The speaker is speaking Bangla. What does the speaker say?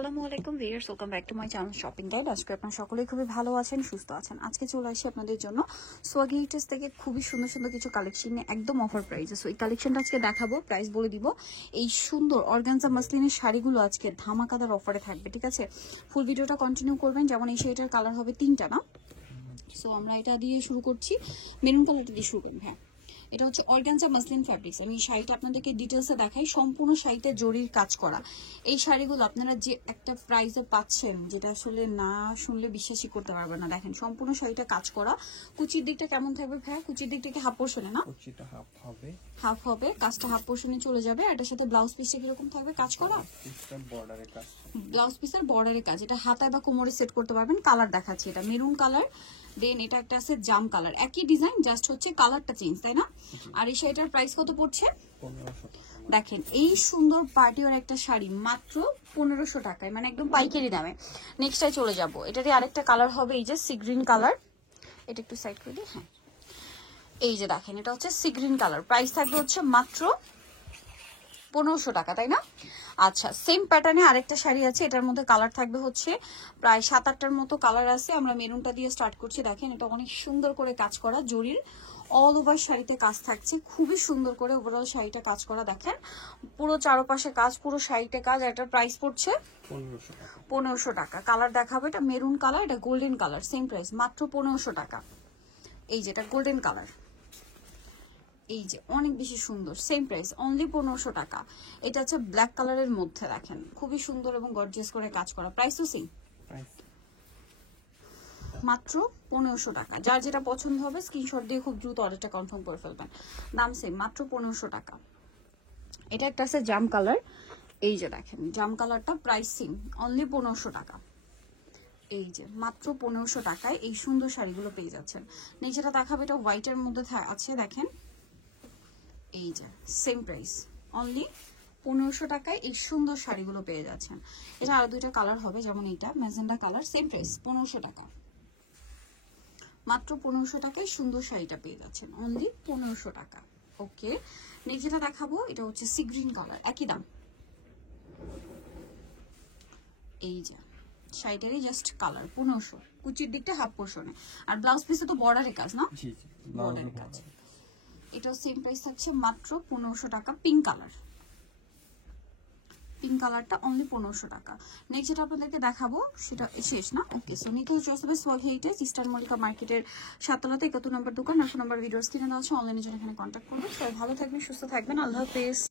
আসসালামু আলাইকুম viewers, welcome back to my channel shopping guide. আজকে আপনারা সকলেই খুবই ভালো আছেন, সুস্থ আছেন। আজকে চলে আসি আপনাদের জন্য সোয়াগিটেস থেকে খুবই সুন্দর সুন্দর কিছু কালেকশন নিয়ে, একদম অফার প্রাইসে। সো এই কালেকশনটা আজকে দেখাবো, প্রাইস বলে দিব। এই সুন্দর অর্গানজা মাসলিনের শাড়িগুলো আজকে ধামাকাদার অফারে থাকবে, ঠিক আছে? ফুল ভিডিওটা কন্টিনিউ করবেন। যেমন এই শাড়িটার কালার হবে তিনটা, না? সো আমরা এটা দিয়ে শুরু করছি, মেরুন কালারটা দিয়ে শুরু করবো। হ্যাঁ, এটা হচ্ছে অর্গানজা মাসলিন ফ্যাব্রিক্স। আমি শাড়িটা আপনাদেরকে ডিটেলসে দেখাই। সম্পূর্ণ শাড়িতে জরির কাজ করা এই শাড়িগুলো আপনারা যে একটা প্রাইসে পাচ্ছেন, যেটা আসলে না শুনলে বিশ্বাসই করতে পারবেন না। দেখেন, সম্পূর্ণ শাড়িটা কাজ করা। কুচির দিকটা কেমন থাকবে ভাইয়া? কুচির দিকটা কি হাফ পোর্শনে, না? কুচিটা হাফ হবে, হাফ হবে, কাজটা হাফ পোর্শনে চলে যাবে। এটার সাথে ব্লাউজ পিসটা কিরকম থাকবে কাজ করা? বর্ডারে কাজ, ব্লাউজ পিসের বর্ডারের কাজ। এটা হাতায় বা কোমরে সেট করতে পারবেন। কালার দেখাচ্ছি, এটা মেরুন কালার, দেন এটা একটা আছে জাম কালার। একই ডিজাইন, জাস্ট হচ্ছে কালারটা চেঞ্জ, তাই না? আর এই শাড়িটার প্রাইস কত পড়ছে? 1500 টাকা। দেখেন, এই সুন্দর পার্টিওয়ার একটা শাড়ি মাত্র 1500 টাকায়, মানে একদম পাইকারি দামে। নেক্সটটাই চলে যাব। এটারই আরেকটা কালার হবে, এই যে সি গ্রিন কালার। এটা একটু সাইড করে দিই। হ্যাঁ, এই যে দেখেন, এটা হচ্ছে সি গ্রিন কালার। প্রাইস থাকবে হচ্ছে মাত্র 1500 টাকা, তাই না? আচ্ছা, সেম প্যাটার্নে আরেকটা শাড়ি আছে, এটার মধ্যে কালার থাকবে হচ্ছে প্রায় 7-8টার মতো কালার আছে। আমরা মেরুনটা দিয়ে স্টার্ট করছি। দেখেন, এটা অনেক সুন্দর করে কাজ করা, জরির অল ওভার শাড়িতে কাজ থাকছে, খুবই সুন্দর করে ওভারঅল শাড়িটা কাজ করা। দেখেন, পুরো চারপাশে কাজ, পুরো শাড়িতে কাজ। এটার প্রাইস পড়ছে 1500 টাকা। কালার দেখাবো, এটা মেরুন কালার, এটা গোল্ডেন কালার, সেম প্রাইস মাত্র 1500 টাকা। এই যেটা গোল্ডেন কালার, এই যে অনেক বেশি সুন্দর, সেম প্রাইস অনলি 1500 টাকা। এটা হচ্ছে ব্ল্যাক কালারের মধ্যে, দেখেন খুবই সুন্দর এবং গর্জিয়াস করে কাজ করা। প্রাইস তো সেম, মাত্র 1500 টাকা। যার যেটা পছন্দ হবে স্ক্রিনশট দিয়ে খুব দ্রুত অর্ডারটা কনফার্ম করে ফেলবেন। দাম সেম, মাত্র 1500 টাকা। এটা একটা আছে জাম কালার, এই যে দেখেন জাম কালারটা, প্রাইস সেম অনলি 1500 টাকা। এই যে মাত্র 1500 টাকায় এই সুন্দর শাড়িগুলো পেয়ে যাচ্ছেন। নিচেটা দেখাবে, এটা হোয়াইটের মধ্যে আছে, দেখেন এই যে সেম প্রাইস অনলি 1500 টাকায় এই সুন্দর শাড়িগুলো পেয়ে যাচ্ছেন। এটা আরো দুইটা কালার হবে, যেমন এইটা ম্যাজেন্ডা কালার, সেম প্রাইস 1500 টাকা। মাত্র 1500 টাকায় সুন্দর শাড়িটা পেয়ে যাচ্ছেন অনলি 1500 টাকা। ওকে, নেক্সট যেটা দেখাবো, এটা হচ্ছে সি গ্রিন কালার, একই দাম। এই যে শাড়িটারই জাস্ট কালার 1500, কুচির দিকটা হাফ পোর্শনে, আর ব্লাউজ পিসে তো বর্ডারের কাজ, না? জি জি, বর্ডারের কাজ। এটাও সেম প্রাইস থাকছে মাত্র 1500 টাকা। পিঙ্ক কালার, পিঙ্ক কালারটা অনলি 1500 টাকা। নেক্সট যেটা আপনাদেরকে দেখাবো সেটা শেষ, না? ওকে, সো নিখোঁজ চয়েস হবে সোয়াগিটেস, ইস্টার্ন মল্লিকা মার্কেটের 7 তলাতে 71 নম্বর দোকান। আর ফোন নাম্বার ভিডিওস কিনে দেওয়া আছে, অনলাইনে জন্য এখানে কন্ট্যাক্ট করবেন। সবাই ভালো থাকবেন, সুস্থ থাকবেন, আল্লাহ হাফেজ।